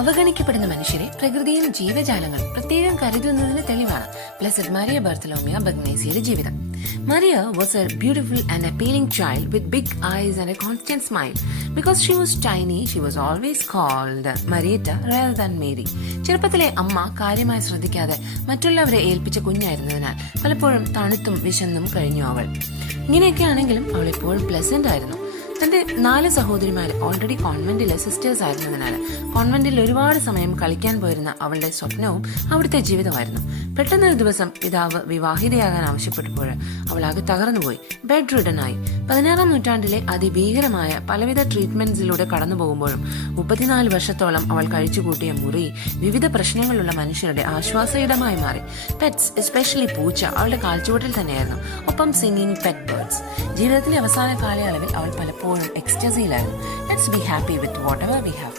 അവഗണിക്കപ്പെടുന്ന മനുഷ്യരെ പ്രകൃതിയും ജീവജാലങ്ങളും പ്രത്യേകം കരുതുന്നതിന് തെളിവാണ് ബ്ലെസഡ് മരിയ ബർത്തലോമിയോ ബഗ്നേസിയുടെ ജീവിതം. Maria was a beautiful and appealing child with big eyes and a constant smile. Because she was tiny, she was always called Marietta rather than Mary. ചെറുപ്പത്തിലെ അമ്മ കാര്യമായി ശ്രദ്ധിക്കാതെ മറ്റുള്ളവരെ ഏൽപ്പിച്ച കുഞ്ഞായിരുന്നതിനാൽ പലപ്പോഴും തണുത്തും വിശന്നും കഴിഞ്ഞു അവൾ. ഇങ്ങനെയൊക്കെ ആണെങ്കിലും അവൾ എപ്പോഴും പ്ലസന്റ് ആയിരുന്നു. തന്റെ 4 സഹോദരിമാർ ഓൾറെഡി കോൺവെന്റിലെ സിസ്റ്റേഴ്സ് ആയിരുന്നതിനാൽ കോൺവെന്റിൽ ഒരുപാട് സമയം കളിക്കാൻ പോയിരുന്ന അവളുടെ സ്വപ്നവും അവിടുത്തെ ജീവിതമായിരുന്നു. പെട്ടെന്നൊരു ദിവസം പിതാവ് വിവാഹിതയാകാൻ ആവശ്യപ്പെട്ടപ്പോൾ അവൾ ആകെ തകർന്നുപോയി. ബെഡ് റിഡനായി. 16-ാം നൂറ്റാണ്ടിലെ അതിഭീകരമായ പലവിധ ട്രീറ്റ്മെന്റ്സിലൂടെ കടന്നു പോകുമ്പോഴും 34 വർഷത്തോളം അവൾ കഴിച്ചുകൂട്ടിയ മുറി വിവിധ പ്രശ്നങ്ങളുള്ള മനുഷ്യരുടെ ആശ്വാസയിടമായി മാറി. പെറ്റ്സ്, എസ്പെഷ്യലി പൂച്ച, അവളുടെ കാൽച്ചുവട്ടിൽ തന്നെയായിരുന്നു. ഒപ്പം സിംഗിങ് പെറ്റ് ബേർഡ്സ്. ജീവിതത്തിന്റെ അവസാന കാലയളവിൽ അവൾ പലപ്പോഴും എക്സ്റ്റസിയിലായിരുന്നു. Let's be happy with whatever we have.